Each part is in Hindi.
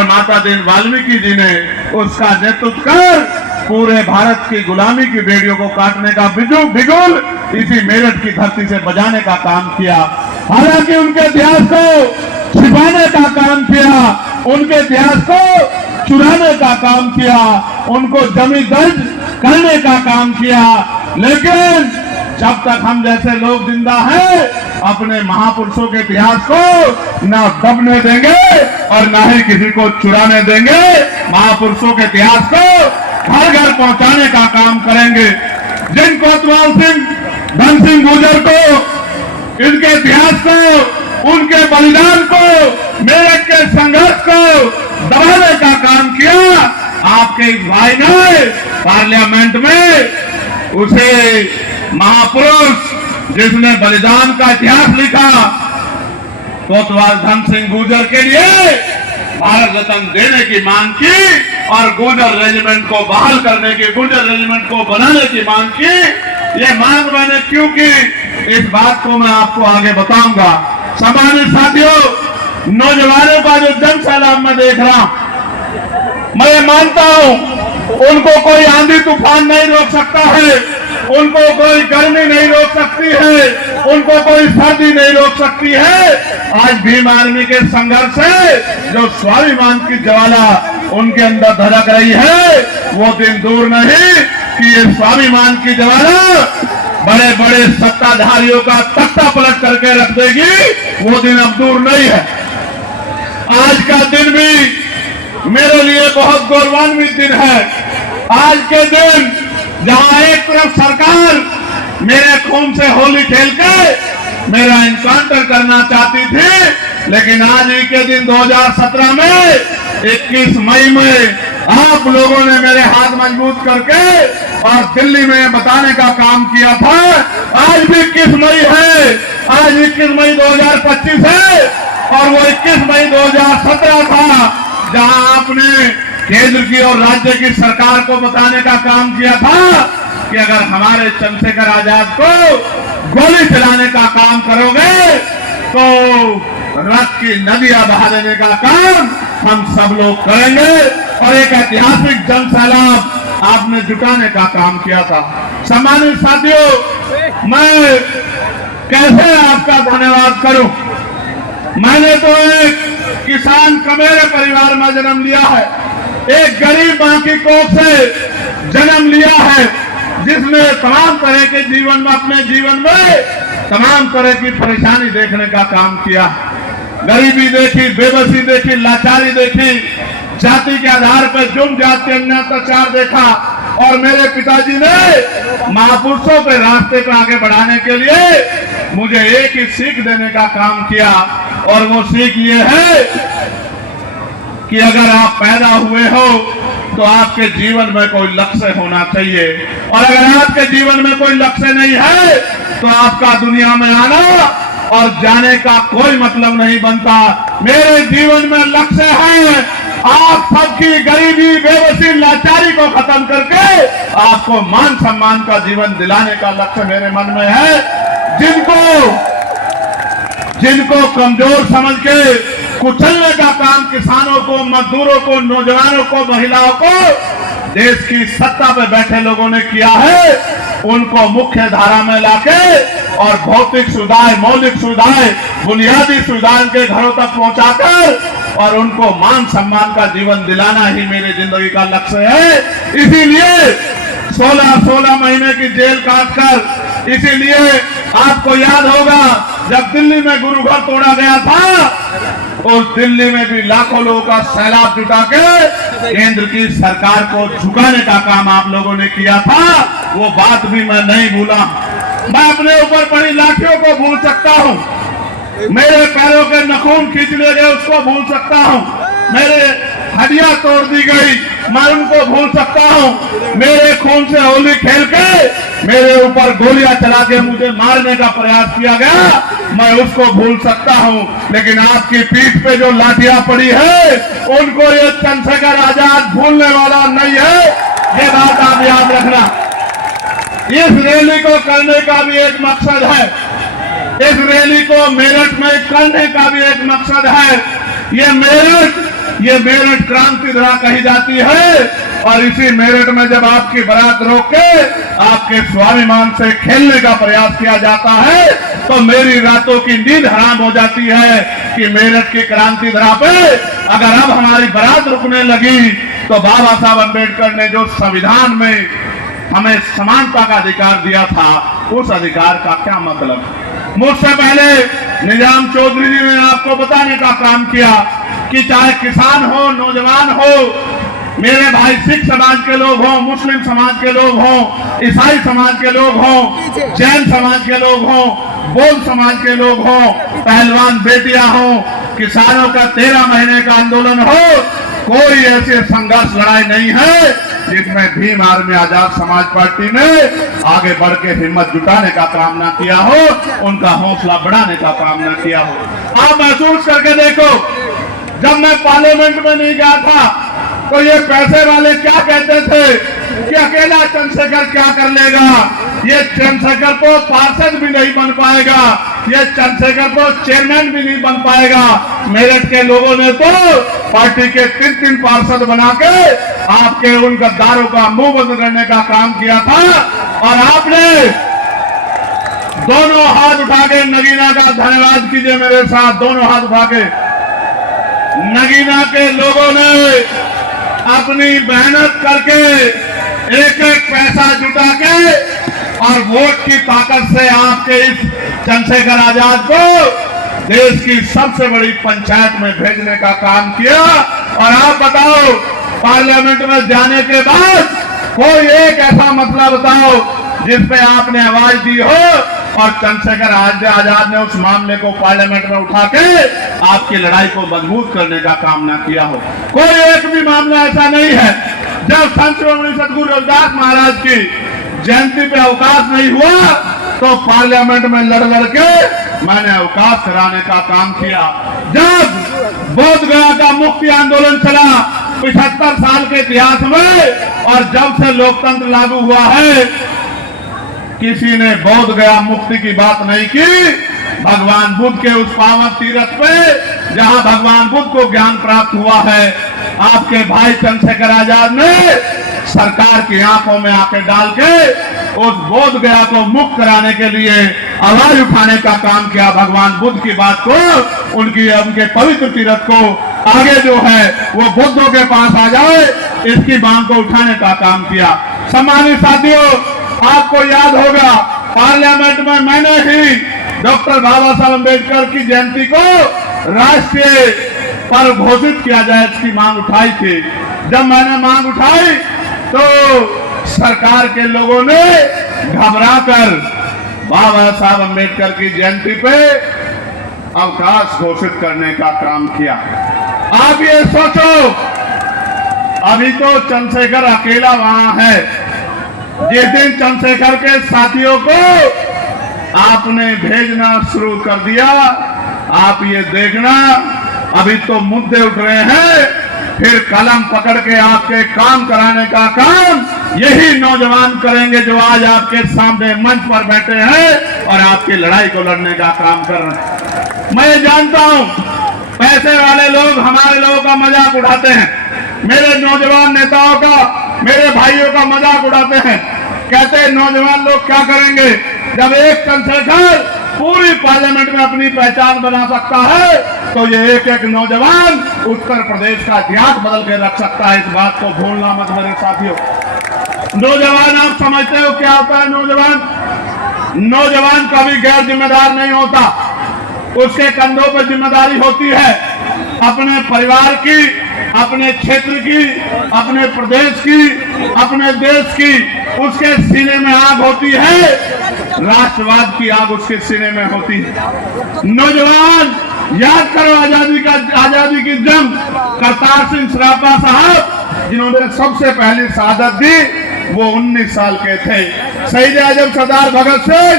और माता दीन वाल्मीकि जी ने उसका नेतृत्व कर पूरे भारत की गुलामी की बेड़ियों को काटने का बिगुल इसी मेरठ की धरती से बजाने का काम किया। हालांकि उनके इतिहास को छिपाने का काम किया, उनके इतिहास को चुराने का काम किया, उनको जमी दर्ज करने का काम किया, लेकिन जब तक हम जैसे लोग जिंदा हैं अपने महापुरुषों के इतिहास को ना दबने देंगे और ना ही किसी को चुराने देंगे। महापुरुषों के इतिहास को घर घर पहुंचाने का काम करेंगे। जिन कोतवाल सिंह, धन सिंह गुर्जर को, इनके इतिहास को, उनके बलिदान को, मेरठ के संघर्ष को दबाने का काम किया, आपके इस भाई ने पार्लियामेंट में उसे महापुरुष जिसने बलिदान का इतिहास लिखा, कोतवाल धन सिंह गुर्जर के लिए भारत रत्न देने की मांग की और गुर्जर रेजिमेंट को बहाल करने की, गुर्जर रेजिमेंट को बनाने की मांग की। ये मांग मैंने क्यों की, इस बात को मैं आपको आगे बताऊंगा। सम्मानित साथियों, नौजवानों का जो जन सैलाब मैं देख रहा, मैं मानता हूं उनको कोई आंधी तूफान नहीं रोक सकता है, उनको कोई गर्मी नहीं रोक सकती है, उनको कोई सर्दी नहीं रोक सकती है। आज भीम आर्मी के संघर्ष से जो स्वाभिमान की ज्वाला उनके अंदर धड़क रही है, वो दिन दूर नहीं कि ये स्वाभिमान की ज्वाला बड़े बड़े सत्ताधारियों का तख्ता पलट करके रख देगी। वो दिन अब दूर नहीं है। आज का दिन भी मेरे लिए बहुत गौरवान्वित दिन है। आज के दिन जहां एक तरफ सरकार मेरे खून से होली खेल के मेरा एनकाउंटर करना चाहती थी, लेकिन आज ही के दिन 2017 में 21 मई में आप लोगों ने मेरे हाथ मजबूत करके और दिल्ली में बताने का काम किया था। आज भी 21 मई है, आज 21 मई 2025 है और वो 21 मई 2017 था जहां आपने केंद्र की और राज्य की सरकार को बताने का काम किया था कि अगर हमारे चंद्रशेखर आजाद को गोली चलाने का काम करोगे तो रक्त की नदियां बहा देने का काम हम सब लोग करेंगे। और एक ऐतिहासिक जन सैलाब आपने जुटाने का काम किया था। सम्मानित साथियों, मैं कैसे आपका धन्यवाद करूं। मैंने तो एक किसान कमेरे परिवार में जन्म लिया है, एक गरीब मां की कोख से जन्म लिया है, जिसने तमाम तरह के जीवन में, अपने जीवन में तमाम तरह की परेशानी देखने का काम किया। गरीबी देखी, बेबसी देखी, लाचारी देखी, जाति के आधार पर जुर्म, जाति अन्य अत्याचार देखा और मेरे पिताजी ने महापुरुषों के रास्ते पर आगे बढ़ाने के लिए मुझे एक ही सीख देने का काम किया और वो सीख ये है कि अगर आप पैदा हुए हो तो आपके जीवन में कोई लक्ष्य होना चाहिए, और अगर आपके जीवन में कोई लक्ष्य नहीं है तो आपका दुनिया में आना और जाने का कोई मतलब नहीं बनता। मेरे जीवन में लक्ष्य है आप सबकी गरीबी, बेबसी, लाचारी को खत्म करके आपको मान सम्मान का जीवन दिलाने का लक्ष्य मेरे मन में है। जिनको कमजोर समझ के कुचलने का काम किसानों को, मजदूरों को, नौजवानों को, महिलाओं को देश की सत्ता पे बैठे लोगों ने किया है, उनको मुख्य धारा में लाके और भौतिक सुविधाएं, मौलिक सुविधाएं, बुनियादी सुविधाएं के घरों तक पहुंचाकर और उनको मान सम्मान का जीवन दिलाना ही मेरी जिंदगी का लक्ष्य है। इसीलिए 16 महीने की जेल काटकर, इसीलिए आपको याद होगा जब दिल्ली में गुरु घर तोड़ा गया था, उस दिल्ली में भी लाखों लोगों का सैलाब जुटा के केंद्र की सरकार को झुकाने का काम आप लोगों ने किया था। वो बात भी मैं नहीं भूला। मैं अपने ऊपर पड़ी लाठियों को भूल सकता हूँ, मेरे पैरों के नखून खींच लिए गए उसको भूल सकता हूँ, मेरे हड्डियां तोड़ दी गई मैं उनको भूल सकता हूँ, मेरे खून से होली खेल के मेरे ऊपर गोलियां चला के मुझे मारने का प्रयास किया गया मैं उसको भूल सकता हूँ, लेकिन आपकी पीठ पे जो लाठियां पड़ी है उनको ये चंद्रशेखर आजाद भूलने वाला नहीं है। ये बात आप याद रखना। इस रैली को करने का भी एक मकसद है, इस रैली को मेरठ में करने का भी एक मकसद है। ये मेरठ ये मेरठ क्रांति धरा कही जाती है। और इसी मेरठ में जब आपकी बारात रोक के आपके स्वाभिमान से खेलने का प्रयास किया जाता है तो मेरी रातों की नींद हराम हो जाती है कि मेरठ की क्रांति धरा पे अगर अब हमारी बारात रुकने लगी तो बाबा साहब अम्बेडकर ने जो संविधान में हमें समानता का अधिकार दिया था उस अधिकार का क्या मतलब। मुझसे पहले निजाम चौधरी जी ने आपको बताने का काम किया कि चाहे किसान हो, नौजवान हो, मेरे भाई सिख समाज के लोग हों, मुस्लिम समाज के लोग हों, ईसाई समाज के लोग हों, जैन समाज के लोग हों, बौद्ध समाज के लोग हों, पहलवान बेटियां हों, किसानों का 13 महीने का आंदोलन हो, कोई ऐसे संघर्ष लड़ाई नहीं है जिसमें भीम आर्मी आजाद समाज पार्टी ने आगे बढ़ के हिम्मत जुटाने का काम ना किया हो, उनका हौसला बढ़ाने का काम ना किया हो। आप महसूस करके देखो, जब मैं पार्लियामेंट में नहीं गया था तो ये पैसे वाले क्या कहते थे कि अकेला चंद्रशेखर क्या कर लेगा, ये चंद्रशेखर को पार्षद भी नहीं बन पाएगा, ये चंद्रशेखर को चेयरमैन भी नहीं बन पाएगा। मेरठ के लोगों ने तो पार्टी के 3 पार्षद बना के आपके उन गद्दारों का मुंह बंद करने का काम किया था। और आपने दोनों हाथ उठा के नगीना का धन्यवाद कीजिए मेरे साथ, दोनों हाथ उठा के। नगीना के लोगों ने अपनी मेहनत करके एक पैसा जुटा के और वोट की ताकत से आपके इस चंद्रशेखर आजाद को देश की सबसे बड़ी पंचायत में भेजने का काम किया। और आप बताओ, पार्लियामेंट में जाने के बाद कोई एक ऐसा मसला बताओ जिस पे आपने आवाज दी हो और चंद्रशेखर आजाद ने उस मामले को पार्लियामेंट में उठा के आपकी लड़ाई को मजबूत करने का काम ना किया हो। कोई एक भी मामला ऐसा नहीं है। जब संत शिरोमणि सदगुरु रविदास महाराज की जयंती पे अवकाश नहीं हुआ तो पार्लियामेंट में लड़ के मैंने अवकाश कराने का काम किया। जब बोध गया का मुक्ति आंदोलन चला 75 साल के इतिहास में, और जब से लोकतंत्र लागू हुआ है किसी ने बोध गया मुक्ति की बात नहीं की। भगवान बुद्ध के उस पावन तीर्थ पे जहां भगवान बुद्ध को ज्ञान प्राप्त हुआ है, आपके भाई चंद्रशेखर आजाद ने सरकार की आंखों में आंखें डाल के उस बोध गया को मुक्त कराने के लिए आवाज उठाने का काम किया। भगवान बुद्ध की बात को, उनके पवित्र तीर्थ को आगे जो है वो बुद्धों के पास आ जाए, इसकी मांग को उठाने का काम किया। सम्मानित साथियों, आपको याद होगा पार्लियामेंट में मैंने ही डॉक्टर बाबा साहब अम्बेडकर की जयंती को राष्ट्रीय पर्व घोषित किया जाए इसकी मांग उठाई थी। जब मैंने मांग उठाई तो सरकार के लोगों ने घबराकर बाबा साहब अम्बेडकर की जयंती पे अवकाश घोषित करने का काम किया। आप ये सोचो, अभी तो चंद्रशेखर अकेला वहां है। जिस दिन चंद्रशेखर के साथियों को आपने भेजना शुरू कर दिया, आप ये देखना अभी तो मुद्दे उठ रहे हैं, फिर कलम पकड़ के आपके काम कराने का काम यही नौजवान करेंगे जो आज आपके सामने मंच पर बैठे हैं और आपकी लड़ाई को लड़ने का काम कर रहे हैं। मैं जानता हूं पैसे वाले लोग हमारे लोगों का मजाक उड़ाते हैं, मेरे नौजवान नेताओं का, मेरे भाइयों का मजाक उड़ाते हैं। कहते हैं नौजवान लोग क्या करेंगे जब एक चंद्रशेखर पूरी पार्लियामेंट में अपनी पहचान बना सकता है तो ये एक नौजवान उत्तर प्रदेश का इतिहास बदल के रख सकता है। इस बात को भूलना मत मेरे साथियों। नौजवान, आप समझते हो क्या होता है नौजवान? नौजवान कभी गैर जिम्मेदार नहीं होता, उसके कंधों पर जिम्मेदारी होती है अपने परिवार की, अपने क्षेत्र की, अपने प्रदेश की, अपने देश की। उसके सीने में आग होती है, राष्ट्रवाद की आग उसके सीने में होती है। नौजवान, याद करो आजादी की जंग। करतार सिंह सराफा साहब जिन्होंने सबसे पहली शहादत दी वो 19 साल के थे। शहीद आजम सरदार भगत सिंह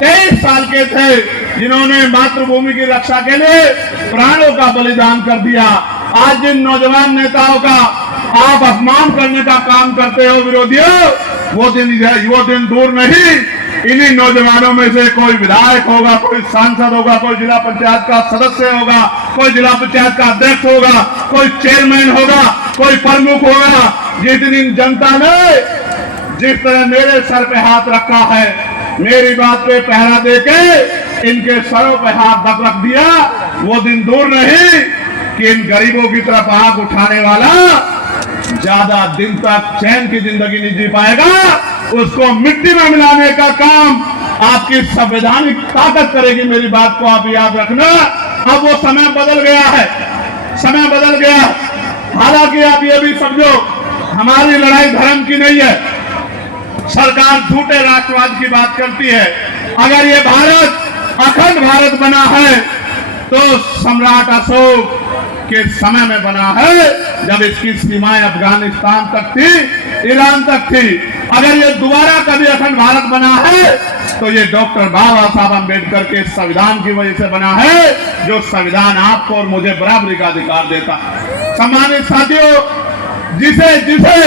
23 साल के थे जिन्होंने मातृभूमि की रक्षा के लिए प्राणों का बलिदान कर दिया। आज जिन नौजवान नेताओं का आप अपमान करने का काम करते हो विरोधियों, वो दिन दूर नहीं। इन्हीं नौजवानों में से कोई विधायक होगा, कोई सांसद होगा, कोई जिला पंचायत का सदस्य होगा, कोई जिला पंचायत का अध्यक्ष होगा, कोई चेयरमैन होगा, कोई प्रमुख होगा। जिस दिन जनता ने जिस तरह मेरे सर पे हाथ रखा है, मेरी बात पे पहरा देके इनके सरों पे हाथ रख दिया, वो दिन दूर नहीं कि इन गरीबों की तरफ आंख उठाने वाला ज्यादा दिन तक चैन की जिंदगी नहीं जी पाएगा। उसको मिट्टी में मिलाने का काम आपकी संवैधानिक ताकत करेगी। मेरी बात को आप याद रखना। अब वो समय बदल गया है, समय बदल गया। हालांकि आप ये भी समझो, हमारी लड़ाई धर्म की नहीं है। सरकार झूठे राष्ट्रवाद की बात करती है। अगर ये भारत अखंड भारत बना है तो सम्राट अशोक के समय में बना है, जब इसकी सीमाएं अफगानिस्तान तक थी, ईरान तक थी। अगर ये दोबारा कभी अखंड भारत बना है तो ये डॉक्टर बाबा साहब अम्बेडकर के संविधान की वजह से बना है, जो संविधान आपको और मुझे बराबरी का अधिकार देता है। सम्मानित साथियों, जिसे जिसे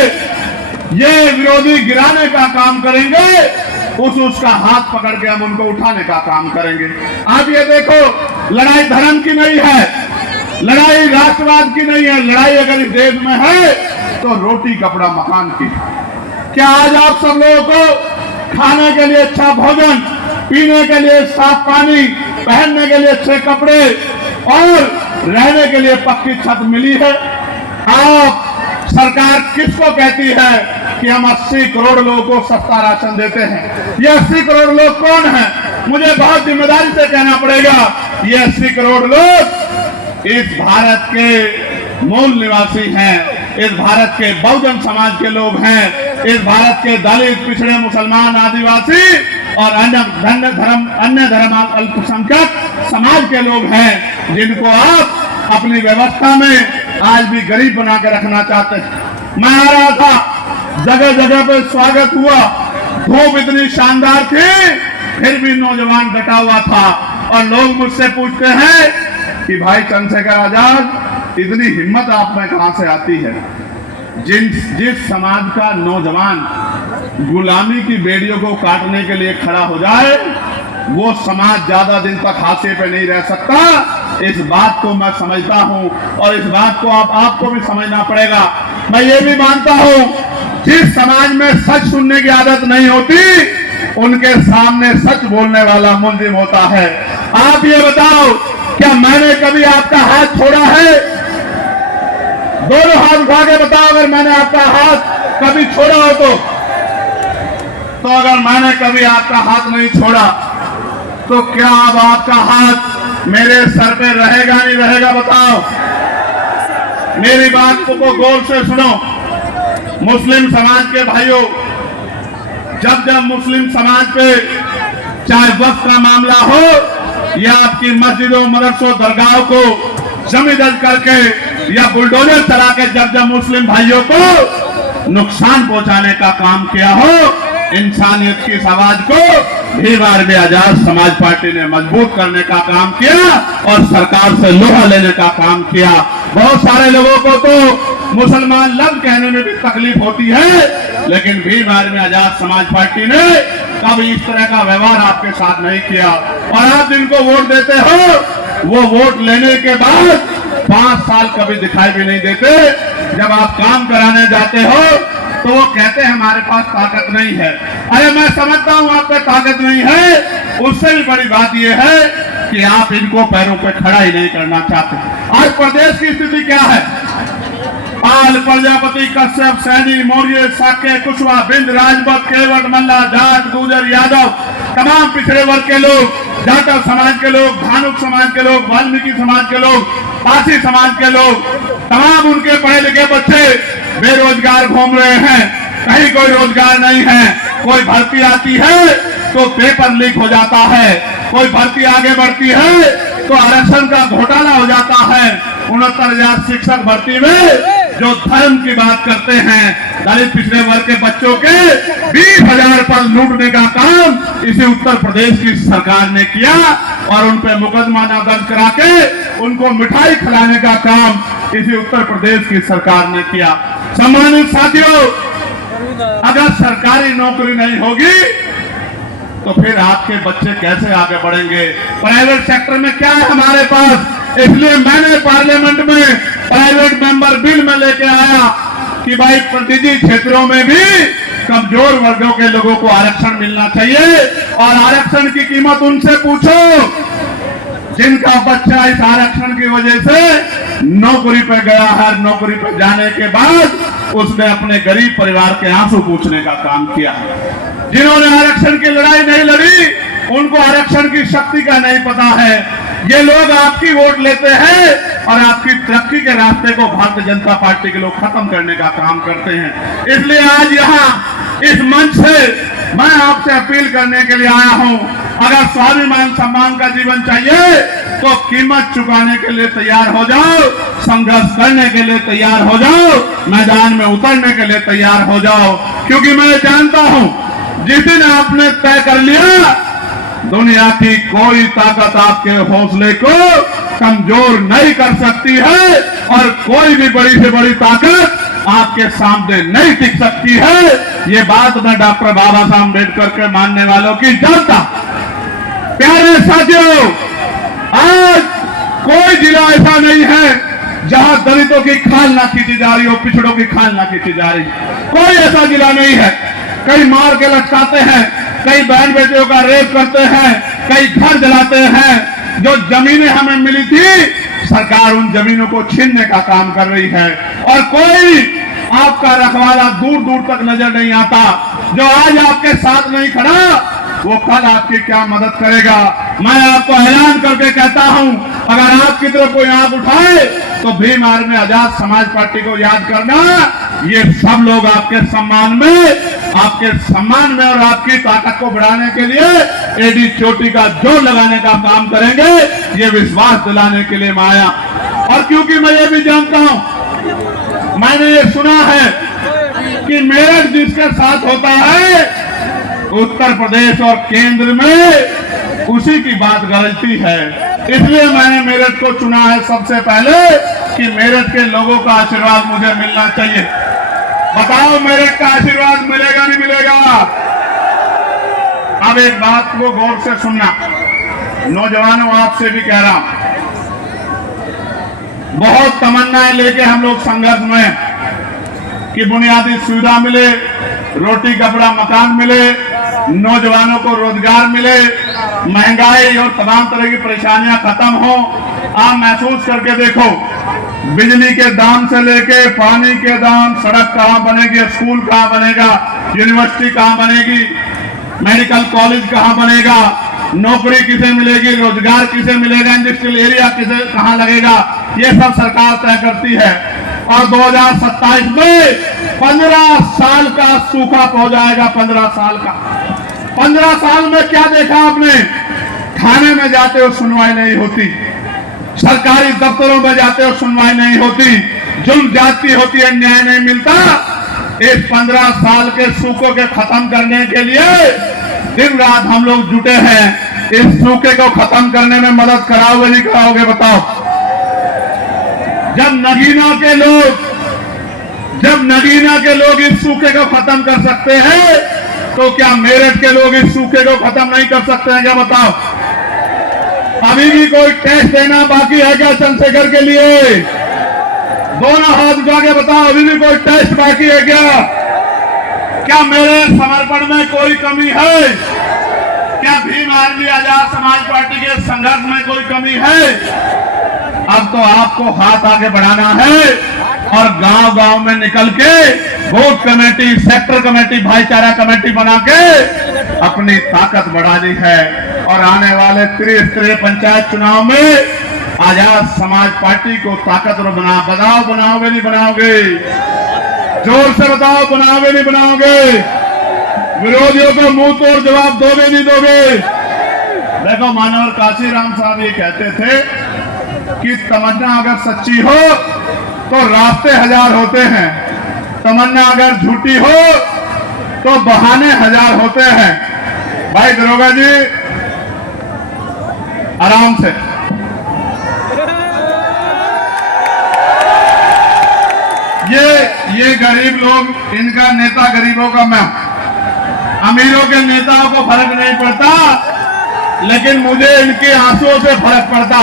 ये विरोधी गिराने का काम करेंगे, उसका हाथ पकड़ के हम उनको उठाने का काम करेंगे। आप ये देखो, लड़ाई धर्म की नहीं है, लड़ाई राष्ट्रवाद की नहीं है। लड़ाई अगर इस देश में है तो रोटी कपड़ा मकान की। क्या आज आप सब लोगों को खाने के लिए अच्छा भोजन, पीने के लिए साफ पानी, पहनने के लिए अच्छे कपड़े और रहने के लिए पक्की छत मिली है? आप सरकार किसको कहती है कि हम 80 करोड़ लोगों को सस्ता राशन देते हैं? ये 80 करोड़ लोग कौन हैं? मुझे बहुत जिम्मेदारी से कहना पड़ेगा, ये 80 करोड़ लोग इस भारत के मूल निवासी हैं, इस भारत के बहुजन समाज के लोग हैं, इस भारत के दलित, पिछड़े, मुसलमान, आदिवासी और अन्य धर्म अल्पसंख्यक समाज के लोग हैं, जिनको आप अपनी व्यवस्था में आज भी गरीब बना के रखना चाहते हैं। मैं आ रहा था, जगह जगह पे स्वागत हुआ, धूप इतनी शानदार थी, फिर भी नौजवान डटा हुआ था। और लोग मुझसे पूछते हैं कि भाई चंद्रशेखर आजाद, इतनी हिम्मत आप में कहां से आती है? जिस समाज का नौजवान गुलामी की बेड़ियों को काटने के लिए खड़ा हो जाए, वो समाज ज्यादा दिन तक हाशिए पे नहीं रह सकता। इस बात को मैं समझता हूं और इस बात को आपको भी समझना पड़ेगा। मैं ये भी मानता हूं, जिस समाज में सच सुनने की आदत नहीं होती, उनके सामने सच बोलने वाला मुलजिम होता है। आप ये बताओ, क्या मैंने कभी आपका हाथ छोड़ा है? दोनों हाथ उठा के बताओ, अगर मैंने आपका हाथ कभी छोड़ा हो तो अगर मैंने कभी आपका हाथ नहीं छोड़ा तो क्या अब आपका हाथ मेरे सर पे रहेगा नहीं रहेगा? बताओ। मेरी बात को गौर से सुनो। मुस्लिम समाज के भाइयों, जब मुस्लिम समाज पे चाहे वक्फ का मामला हो या आपकी मस्जिदों, मदरसों, दरगाहों को जमींदर्ज करके या बुलडोजर चला के जब मुस्लिम भाइयों को नुकसान पहुंचाने का काम किया हो, इंसानियत की इस आवाज को भीम आर्मी आजाद समाज पार्टी ने मजबूत करने का काम किया और सरकार से लोहा लेने का काम किया। बहुत सारे लोगों को तो मुसलमान लफ्ज कहने में भी तकलीफ होती है, लेकिन भीम आर्मी आजाद समाज पार्टी ने कभी इस तरह का व्यवहार आपके साथ नहीं किया। और आप जिनको वोट देते हो, वो वोट लेने के बाद 5 साल कभी दिखाई भी नहीं देते। जब आप काम कराने जाते हो तो वो कहते हैं हमारे पास ताकत नहीं है। अरे मैं समझता हूं आप पे ताकत नहीं है, उससे भी बड़ी बात यह है कि आप इनको पैरों पे खड़ा ही नहीं करना चाहते। आज प्रदेश की स्थिति क्या है? पाल, प्रजापति, कश्यप, सैनी, मौर्य, साक्य, कुशवाहा, बिंद, राजभक्त, केवट, मल्ला, जाट, गुर्जर, यादव, तमाम पिछड़े वर्ग के लोग, जाटव समाज के लोग, धानुक समाज के लोग, वाल्मीकि समाज के लोग, पासी समाज के लोग, तमाम उनके पढ़े लिखे बच्चे बेरोजगार घूम रहे हैं। कहीं कोई रोजगार नहीं है। कोई भर्ती आती है तो पेपर लीक हो जाता है, कोई भर्ती आगे बढ़ती है तो आरक्षण का घोटाला हो जाता है। 69,000 शिक्षक भर्ती में जो धर्म की बात करते हैं, दलित पिछड़े वर्ग के बच्चों के 20,000 पद लूटने का काम इसी उत्तर प्रदेश की सरकार ने किया और उन पे मुकदमा दर्ज करा के उनको मिठाई खिलाने का काम इसी उत्तर प्रदेश की सरकार ने किया। सम्मानित साथियों, अगर सरकारी नौकरी नहीं होगी तो फिर आपके बच्चे कैसे आगे बढ़ेंगे? प्राइवेट सेक्टर में क्या है हमारे पास? इसलिए मैंने पार्लियामेंट में प्राइवेट मेंबर बिल में लेके आया कि भाई प्रतिनिधि क्षेत्रों में भी कमजोर वर्गों के लोगों को आरक्षण मिलना चाहिए। और आरक्षण की कीमत उनसे पूछो जिनका बच्चा इस आरक्षण की वजह से नौकरी पे गया है। नौकरी पे जाने के बाद उसने अपने गरीब परिवार के आंसू पूछने का काम किया है। जिन्होंने आरक्षण की लड़ाई नहीं लड़ी उनको आरक्षण की शक्ति का नहीं पता है। ये लोग आपकी वोट लेते हैं और आपकी तरक्की के रास्ते को भारतीय जनता पार्टी के लोग खत्म करने का काम करते हैं। इसलिए आज यहाँ इस मंच से मैं आपसे अपील करने के लिए आया हूँ, अगर स्वाभिमान सम्मान का जीवन चाहिए तो कीमत चुकाने के लिए तैयार हो जाओ, संघर्ष करने के लिए तैयार हो जाओ, मैदान में उतरने के लिए तैयार हो जाओ। क्योंकि मैं जानता हूं जिस दिन आपने तय कर लिया दुनिया की कोई ताकत आपके हौसले को कमजोर नहीं कर सकती है और कोई भी बड़ी से बड़ी ताकत आपके सामने नहीं टिक सकती है। ये बात मैं डॉक्टर बाबा साहब अम्बेडकर के मानने वालों की जानता। प्यारे साथियों, आज कोई जिला ऐसा नहीं है जहां दलितों की खाल ना खींची जा रही हो, पिछड़ों की खाल ना खींची जा रही। कोई ऐसा जिला नहीं है। कई मार के लटकाते हैं, कई बहन बेटियों का रेप करते हैं, कई घर जलाते हैं। जो जमीनें हमें मिली थी सरकार उन जमीनों को छीनने का काम कर रही है और कोई आपका रखवाला दूर दूर तक नजर नहीं आता। जो आज आपके साथ नहीं खड़ा वो कल आपकी क्या मदद करेगा। मैं आपको ऐलान करके कहता हूं, अगर आपकी तरफ कोई आंख उठाए तो भीम आर्मी आजाद समाज पार्टी को याद करना। ये सब लोग आपके सम्मान में और आपकी ताकत को बढ़ाने के लिए एडी चोटी का जोर लगाने का काम करेंगे। ये विश्वास दिलाने के लिए मैं आया। और क्योंकि मैं ये भी जानता हूं, मैंने ये सुना है कि मेरठ जिसके साथ होता है उत्तर प्रदेश और केंद्र में उसी की बात गलती है। इसलिए मैंने मेरठ को चुना है सबसे पहले कि मेरठ के लोगों का आशीर्वाद मुझे मिलना चाहिए। बताओ मेरठ का आशीर्वाद मिलेगा नहीं मिलेगा? अब एक बात को गौर से सुनना, नौजवानों आपसे भी कह रहा हूं, बहुत तमन्नाएं लेके हम लोग संघर्ष में कि बुनियादी सुविधा मिले, रोटी कपड़ा मकान मिले, नौजवानों को रोजगार मिले, महंगाई और तमाम तरह की परेशानियां खत्म हो। आप महसूस करके देखो, बिजली के दाम से लेके पानी के दाम, सड़क कहां बनेगी, स्कूल कहां बनेगा, यूनिवर्सिटी कहां बनेगी, मेडिकल कॉलेज कहां बनेगा, नौकरी किसे मिलेगी, रोजगार किसे मिलेगा, इंडस्ट्रियल एरिया किसे कहां लगेगा, ये सब सरकार तय करती है। और 2027 में 15 साल का सूखा हो जाएगा। 15 साल का। 15 साल में क्या देखा आपने? थाने में जाते हो सुनवाई नहीं होती, सरकारी दफ्तरों में जाते हो सुनवाई नहीं होती, जुल्म जाती होती है, न्याय नहीं मिलता। इस 15 साल के सूखे के खत्म करने के लिए दिन रात हम लोग जुटे हैं। इस सूखे को खत्म करने में मदद कराओगे नहीं कराओगे बताओ? जब नगीना के लोग इस सूखे को खत्म कर सकते हैं तो क्या मेरठ के लोग इस सूखे को खत्म नहीं कर सकते हैं क्या? बताओ। अभी भी कोई टेस्ट देना बाकी है क्या चंद्रशेखर के लिए? दोनों हाथ उठा के बताओ, अभी भी कोई टेस्ट बाकी है क्या? क्या मेरे समर्पण में कोई कमी है? क्या भीम आर्मी आजाद समाज पार्टी के संघर्ष में कोई कमी है? अब तो आपको हाथ आगे बढ़ाना है और गांव-गांव में निकल के बूथ कमेटी, सेक्टर कमेटी, भाईचारा कमेटी बना के अपनी ताकत बढ़ानी है। और आने वाले त्रिस्तरीय पंचायत चुनाव में आजाद समाज पार्टी को ताकतवर बताओ, बनाओगे नहीं बनाओगे? जोर से बताओ, बनाओगे नहीं बनाओगे? विरोधियों को मुंह तोड़ जवाब दोगे नहीं दोगे? देखो, मानवर काशीराम साहब ये कहते थे कि तमन्ना अगर सच्ची हो तो रास्ते हजार होते हैं, तमन्ना अगर झूठी हो तो बहाने हजार होते हैं। भाई दरोगा जी, आराम से। ये गरीब लोग, इनका नेता गरीबों का मैं, अमीरों के नेताओं को फर्क नहीं पड़ता, लेकिन मुझे इनके आंसुओं से फर्क पड़ता।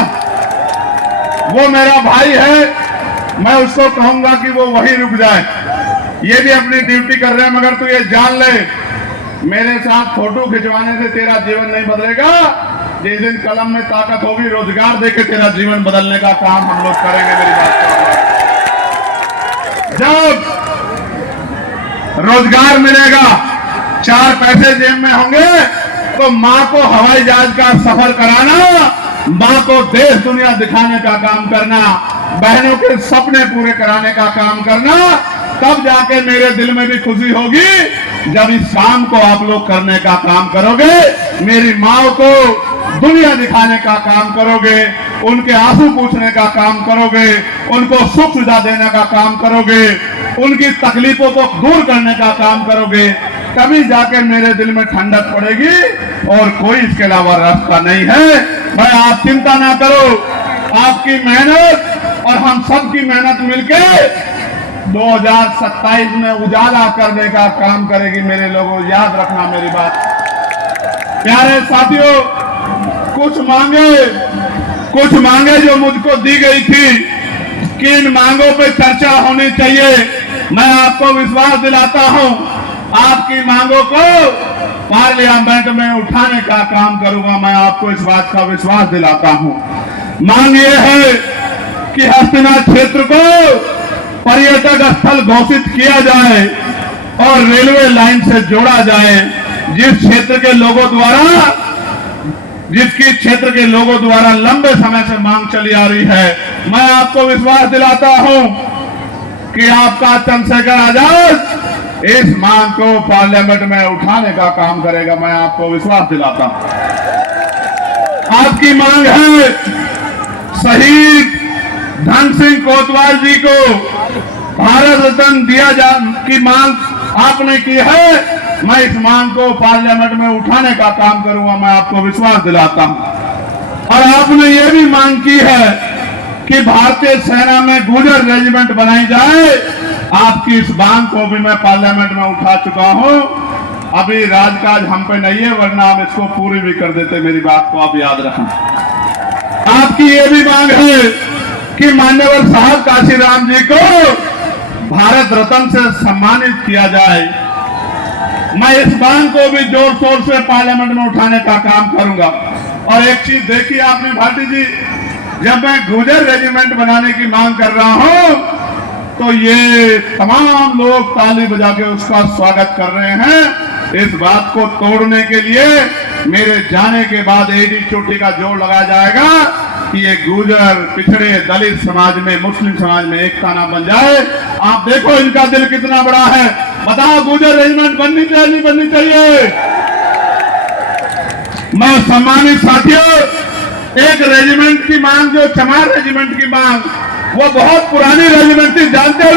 वो मेरा भाई है, मैं उसको कहूंगा कि वो वहीं रुक जाए। ये भी अपनी ड्यूटी कर रहे हैं, मगर तू ये जान ले, मेरे साथ फोटो खिंचवाने से तेरा जीवन नहीं बदलेगा। जिस दिन कलम में ताकत होगी, रोजगार देके तेरा जीवन बदलने का काम हम लोग करेंगे। मेरी बात जब रोजगार मिलेगा, 4 पैसे जेब में होंगे, तो मां को हवाई जहाज का सफर कराना, मां को देश दुनिया दिखाने का काम करना, बहनों के सपने पूरे कराने का काम करना, तब जाके मेरे दिल में भी खुशी होगी जब इस काम को आप लोग करने का काम करोगे। मेरी माँ को दुनिया दिखाने का काम करोगे, उनके आंसू पूछने का काम करोगे, उनको सुख सुविधा देने का काम करोगे, उनकी तकलीफों को दूर करने का काम करोगे, तभी जाके मेरे दिल में ठंडक पड़ेगी। और कोई इसके अलावा रास्ता नहीं है। भाई आप चिंता ना करो, आपकी मेहनत और हम सब की मेहनत मिलके 2027 में उजाला करने का काम करेगी। मेरे लोगों, याद रखना मेरी बात। प्यारे साथियों, कुछ मांगे जो मुझको दी गई थी, किन मांगों पे चर्चा होनी चाहिए, मैं आपको विश्वास दिलाता हूं, आपकी मांगों को पार्लियामेंट में उठाने का काम करूंगा। मैं आपको इस बात का विश्वास दिलाता हूं। मांग ये है कि हस्तिनापुर क्षेत्र को पर्यटक स्थल घोषित किया जाए और रेलवे लाइन से जोड़ा जाए। जिसकी क्षेत्र के लोगों द्वारा लंबे समय से मांग चली आ रही है, मैं आपको विश्वास दिलाता हूं कि आपका चंद्रशेखर आजाद इस मांग को पार्लियामेंट में उठाने का काम करेगा। मैं आपको विश्वास दिलाता हूं। आपकी मांग है शहीद धन सिंह कोतवाल जी को भारत रत्न दिया की मांग आपने की है। मैं इस मांग को पार्लियामेंट में उठाने का काम करूंगा। मैं आपको विश्वास दिलाता हूं। और आपने ये भी मांग की है कि भारतीय सेना में गुर्जर रेजिमेंट बनाई जाए। आपकी इस मांग को भी मैं पार्लियामेंट में उठा चुका हूं। अभी राजकाज हम पे नहीं है, वरना हम इसको पूरी भी कर देते। मेरी बात को आप याद रखें। आपकी ये भी मांग है कि मान्यवर साहब काशीराम जी को भारत रत्न से सम्मानित किया जाए। मैं इस मांग को भी जोर शोर से पार्लियामेंट में उठाने का काम करूंगा। और एक चीज देखिए आपने भाटी जी, जब मैं गुर्जर रेजिमेंट बनाने की मांग कर रहा हूं, तो ये तमाम लोग ताली बजा के उसका स्वागत कर रहे हैं। इस बात को तोड़ने के लिए मेरे जाने के बाद एडी चोटी का जोर लगाया जाएगा कि ये गुर्जर, पिछड़े, दलित समाज में, मुस्लिम समाज में एकता ना बन जाए। आप देखो इनका दिल कितना बड़ा है। बताओ गुर्जर रेजिमेंट बननी चाहिए नहीं बननी चाहिए? मैं सम्मानित साथियों, एक रेजिमेंट की मांग, जो चमार रेजिमेंट की मांग, वो बहुत पुरानी रेजिमेंट थी। जानते हो?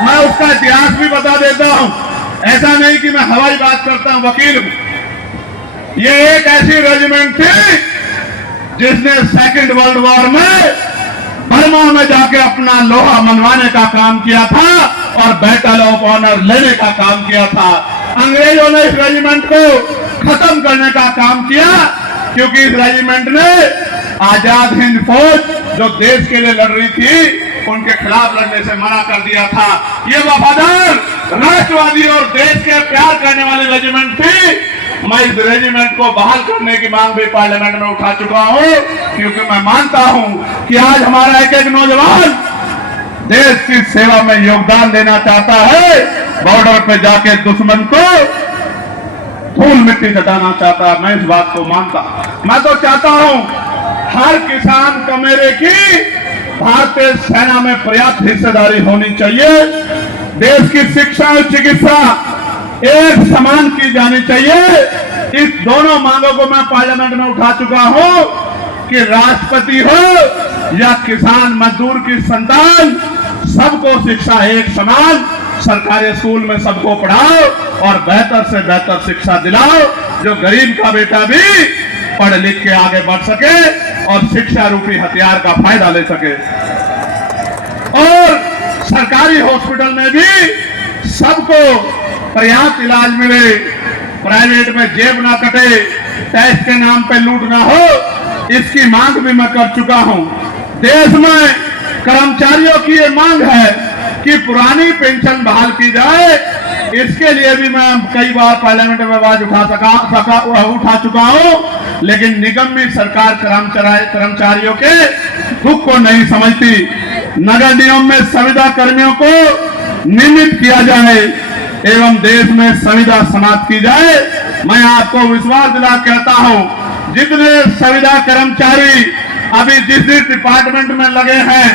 मैं उसका इतिहास भी बता देता हूं। ऐसा नहीं कि मैं हवाई बात करता हूं, वकील हूं। ये एक ऐसी रेजिमेंट थी जिसने सेकेंड वर्ल्ड वॉर में बर्मा में जाके अपना लोहा मनवाने का काम किया था और बैटल ऑफ ऑनर लेने का काम किया था। अंग्रेजों ने इस रेजिमेंट को खत्म करने का काम किया, क्योंकि इस रेजिमेंट ने आजाद हिंद फौज जो देश के लिए लड़ रही थी, उनके खिलाफ लड़ने से मना कर दिया था। ये वफादार, राष्ट्रवादी और देश के प्यार करने वाली रेजिमेंट थी। मैं इस रेजिमेंट को बहाल करने की मांग भी पार्लियामेंट में उठा चुका हूं, क्योंकि मैं मानता हूं कि आज हमारा एक एक नौजवान देश की सेवा में योगदान देना चाहता है। बॉर्डर पे जाके दुश्मन को धूल मिट्टी चटाना चाहता है। मैं इस बात को मानता, मैं तो चाहता हूं हर किसान कमेरे की भारतीय सेना में पर्याप्त हिस्सेदारी होनी चाहिए। देश की शिक्षा और चिकित्सा एक समान की जानी चाहिए। इस दोनों मांगों को मैं पार्लियामेंट में उठा चुका हूं कि राष्ट्रपति हो या किसान मजदूर की संतान, सबको शिक्षा एक समान, सरकारी स्कूल में सबको पढ़ाओ और बेहतर से बेहतर शिक्षा दिलाओ, जो गरीब का बेटा भी पढ़ लिख के आगे बढ़ सके और शिक्षा रूपी हथियार का फायदा ले सके। और सरकारी हॉस्पिटल में भी सबको पर्याप्त इलाज मिले, प्राइवेट में जेब ना कटे, टैक्स के नाम पे लूट ना हो। इसकी मांग भी मैं कर चुका हूं। देश में कर्मचारियों की ये मांग है कि पुरानी पेंशन बहाल की जाए। इसके लिए भी मैं कई बार पार्लियामेंट में आवाज उठा चुका हूं, लेकिन निगम में सरकार कर्मचारियों के दुख को नहीं समझती। नगर निगम में संविदा कर्मियों को नियमित किया जाए एवं देश में संविदा समाप्त की जाए। मैं आपको विश्वास दिला कहता हूं, जितने संविदा कर्मचारी अभी जिस डिपार्टमेंट में लगे हैं,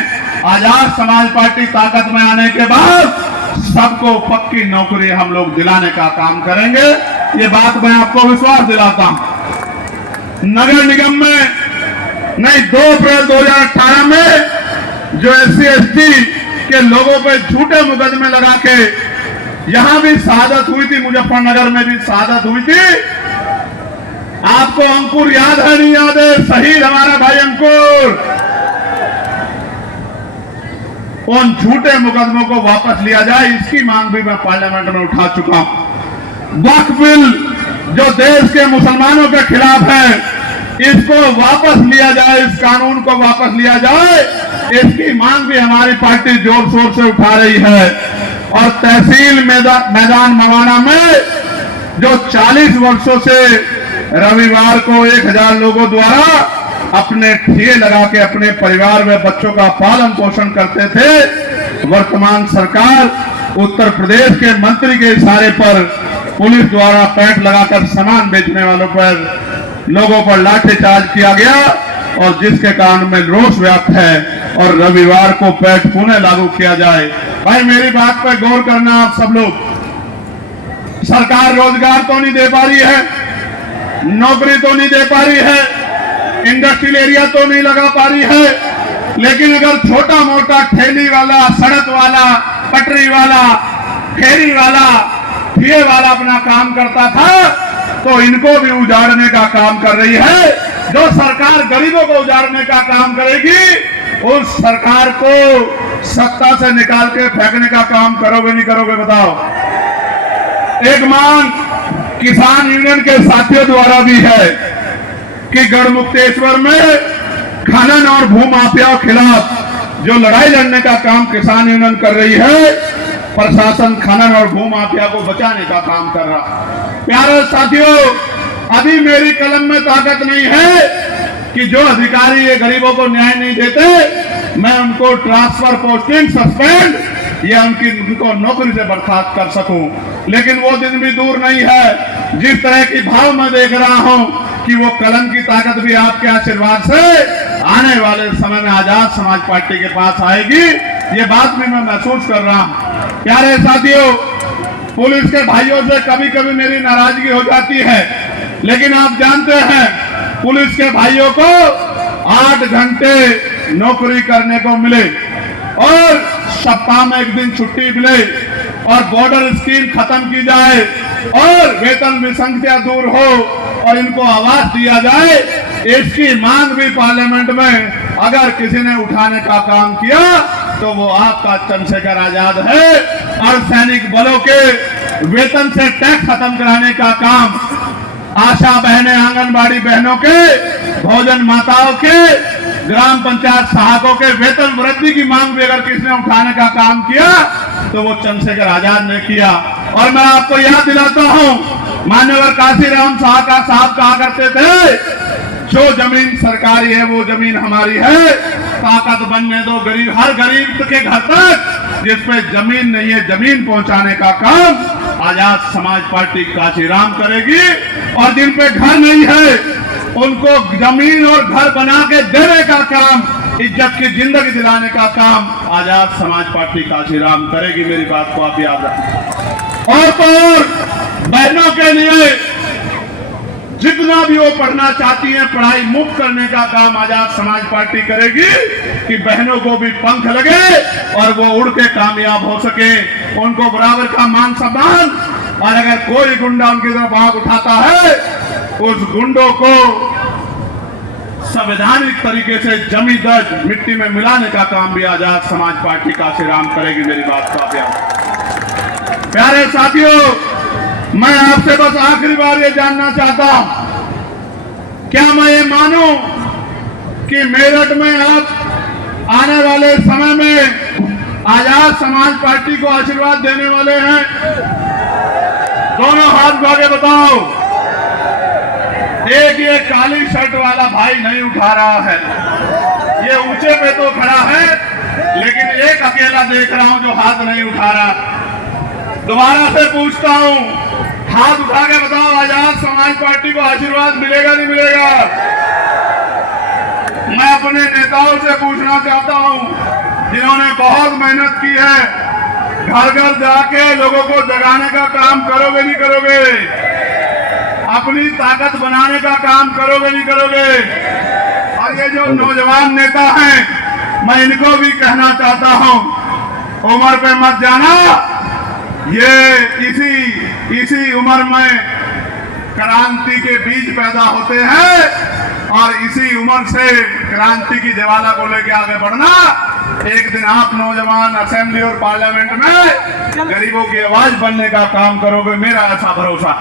आजाद समाज पार्टी ताकत में आने के बाद सबको पक्की नौकरी हम लोग दिलाने का काम करेंगे। ये बात मैं आपको विश्वास दिलाता हूं। नगर निगम में नहीं, 2 अप्रैल 2018 में जो SC/ST के लोगों पे झूठे मुकदमे लगा के यहां भी शहादत हुई थी, मुजफ्फरनगर में भी शहादत हुई थी। आपको अंकुर याद है नहीं याद है? शहीद हमारा भाई अंकुर, उन झूठे मुकदमों को वापस लिया जाए, इसकी मांग भी मैं पार्लियामेंट में उठा चुका हूं। वक्फ बिल जो देश के मुसलमानों के खिलाफ है, इसको वापस लिया जाए, इस कानून को वापस लिया जाए, इसकी मांग भी हमारी पार्टी जोर शोर से उठा रही है। और तहसील मैदान मवाना में जो 40 वर्षों से रविवार को 1000 लोगों द्वारा अपने ठिये लगा के अपने परिवार में बच्चों का पालन पोषण करते थे, वर्तमान सरकार उत्तर प्रदेश के मंत्री के इशारे पर पुलिस द्वारा पैंट लगाकर सामान बेचने वालों पर लोगों पर लाठीचार्ज किया गया, और जिसके कारण में रोष व्याप्त है और रविवार को पैंट पुनः लागू किया जाए। भाई मेरी बात पर गौर करना आप सब लोग। सरकार रोजगार तो नहीं दे पा रही है, नौकरी तो नहीं दे पा रही है, इंडस्ट्रियल एरिया तो नहीं लगा पा रही है, लेकिन अगर छोटा मोटा ठेली वाला, सड़क वाला, पटरी वाला, फेरी वाला, ठिये वाला अपना काम करता था, तो इनको भी उजाड़ने का काम कर रही है। जो सरकार गरीबों को उजाड़ने का काम करेगी, उस सरकार को सत्ता से निकाल के फेंकने का काम करोगे नहीं करोगे बताओ? एक मांग किसान यूनियन के साथियों द्वारा भी है कि गढ़मुक्तेश्वर में खनन और भूमाफिया के खिलाफ जो लड़ाई लड़ने का काम किसान यूनियन कर रही है, प्रशासन खनन और भूमाफिया को बचाने का काम कर रहा। प्यारे साथियों, अभी मेरी कलम में ताकत नहीं है कि जो अधिकारी ये गरीबों को न्याय नहीं देते, मैं उनको ट्रांसफर, पोस्टिंग, सस्पेंड या उनको नौकरी से बर्खास्त कर सकूं। लेकिन वो दिन भी दूर नहीं है। जिस तरह की भाव मैं देख रहा हूं कि वो कलम की ताकत भी आपके आशीर्वाद से आने वाले समय में आजाद समाज पार्टी के पास आएगी, ये बात भी मैं महसूस कर रहा हूं। प्यारे साथियों, पुलिस के भाइयों से कभी कभी मेरी नाराजगी हो जाती है, लेकिन आप जानते हैं पुलिस के भाइयों को 8 घंटे नौकरी करने को मिले और सप्ताह में 1 दिन छुट्टी मिले और बॉर्डर स्कीम खत्म की जाए और वेतन विसंगतियां दूर हो और इनको आवास दिया जाए, इसकी मांग भी पार्लियामेंट में अगर किसी ने उठाने का काम किया तो वो आपका चंद्रशेखर आजाद है। और सैनिक बलों के वेतन से टैक्स खत्म कराने का काम, आशा बहनें, आंगनबाड़ी बहनों के, भोजन माताओं के, ग्राम पंचायत सहायकों के वेतन वृद्धि की मांग भी अगर किसी ने उठाने का काम किया तो वो चंद्रशेखर आजाद ने किया। और मैं आपको याद दिलाता हूं, मान्यवर काशीराम साहब कहा करते थे, जो जमीन सरकारी है वो जमीन हमारी है, ताकत बनने दो गरीब, हर गरीब के घर तक जिसपे जमीन नहीं है जमीन पहुंचाने का काम आजाद समाज पार्टी काशीराम करेगी। और जिन पे घर नहीं है उनको जमीन और घर बना के देने का काम, इज्जत की जिंदगी दिलाने का काम आजाद समाज पार्टी काशीराम करेगी। मेरी बात को आप याद रखें। और तो और बहनों के लिए जितना भी वो पढ़ना चाहती हैं, पढ़ाई मुफ्त करने का काम आजाद समाज पार्टी करेगी कि बहनों को भी पंख लगे और वो उड़ के कामयाब हो सके, उनको बराबर का मान सम्मान। और अगर कोई गुंडा उनकी तरफ आग उठाता है, उस गुंडों को संवैधानिक तरीके से जमी दर्ज मिट्टी में मिलाने का काम भी आजाद समाज पार्टी काशीराम करेगी। मेरी बात को आप याद। प्यारे साथियों, मैं आपसे बस आखिरी बार ये जानना चाहता हूं, क्या मैं ये मानूं कि मेरठ में आप आने वाले समय में आजाद समाज पार्टी को आशीर्वाद देने वाले हैं? दोनों हाथ उठा के बताओ। एक ये काली शर्ट वाला भाई नहीं उठा रहा है, ये ऊंचे पे तो खड़ा है, लेकिन एक अकेला देख रहा हूं जो हाथ नहीं उठा रहा। दोबारा से पूछता हूं, हाथ उठा के बताओ, आजाद समाज पार्टी को आशीर्वाद मिलेगा नहीं मिलेगा? मैं अपने नेताओं से पूछना चाहता हूं जिन्होंने बहुत मेहनत की है, घर घर जाके लोगों को जगाने का काम करोगे नहीं करोगे? अपनी ताकत बनाने का काम करोगे नहीं करोगे? और ये जो नौजवान नेता हैं, मैं इनको भी कहना चाहता हूं, उम्र पे मत जाना। ये इसी उम्र में क्रांति के बीज पैदा होते हैं और इसी उम्र से क्रांति की ज्वाला को लेकर आगे बढ़ना। एक दिन आप नौजवान असेंबली और पार्लियामेंट में गरीबों की आवाज बनने का काम करोगे, मेरा ऐसा भरोसा।